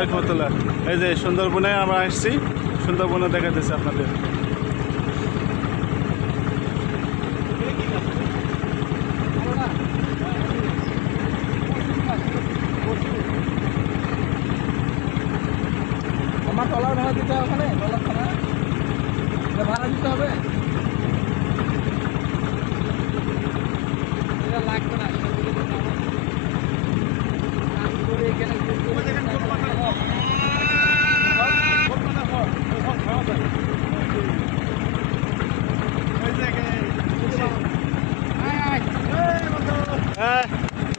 রহমতুল্লাহ। এই যে সুন্দরবনে আমরা আসছি, সুন্দরবনে দেখাতেছি আপনাদের। আমার টলার ভাড়া দিতে হবে, ওখানে টলার ভাড়া দিতে হবে, এটা লাগবে না।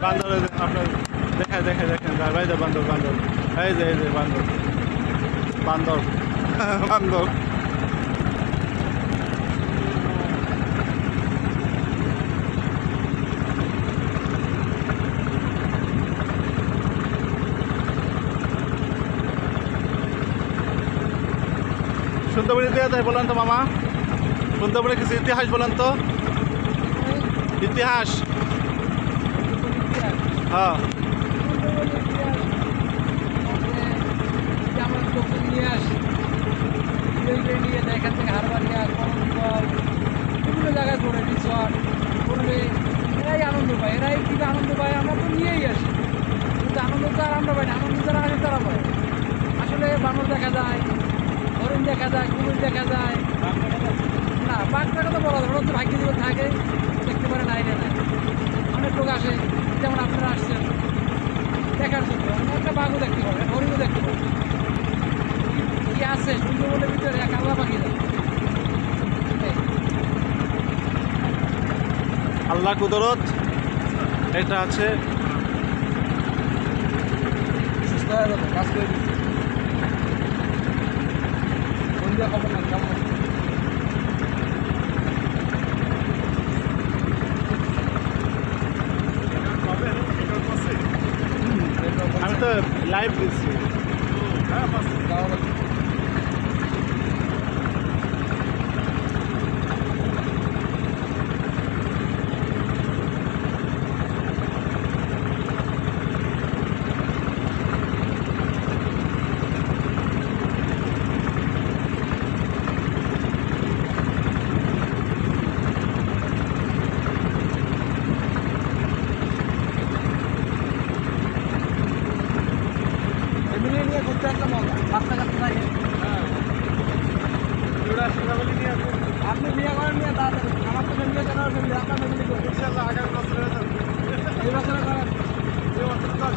বান্দর আপনার দেখায় দেখেন ভাই, যে বান্দর এই যে বান্দর বান্দর বান্দর। সুন্দরবনে ইতিহাস বলেন তো মামা, সুন্দরবনে কিছু ইতিহাস বলেন তো, ইতিহাস। হ্যাঁ নিয়ে আসি নিয়ে এখান থেকে হারবার নিয়ে বিভিন্ন জায়গায় করে রিসর্ট করবে, এরাই আনন্দ পায়, এরাই কিন্তু আনন্দ পায়, আমরা তো নিয়েই আসি, কিন্তু আনন্দ তো আর আমরা পাই না, আনন্দ যারা আসে তারা পায়। আসলে বানর দেখা যায়, হরিণ দেখা যায়, কুমির দেখা যায় না, বাঘটাকে তো বলা যায়, ওরা তো ভাগ্য জীবন থাকে, দেখতে পারে নাই রে নাই। অনেক লোক আসে, যেমন আপনারা আসছেন দেখার জন্য, একটা বাঘও দেখতে পাবে, হরিণও দেখতে পাবে। কি আছে সুন্দরবনের ভিতরে এক আল্লাহ পাখি যায়, আল্লাহ কুদরত এটা আছে। সুস্থ হয়ে যাবে, কাজ করে দিচ্ছে কোন দিয়ে খবর না কেমন। আমি তো লাইভ দিচ্ছি। নিয়ে ঘুরতে আসলাম মজা, রাস্তাঘাট থাকে। আপনি বিয়ে করেন নিয়ে তাড়াতাড়ি, আমার তো ফ্যামিলি কেন ফ্যামিলি, আপনার ফ্যামিলি করুন ইনশাআল্লাহ, আগামী বছরে এই বছরে করেন, এই বছরে করেন।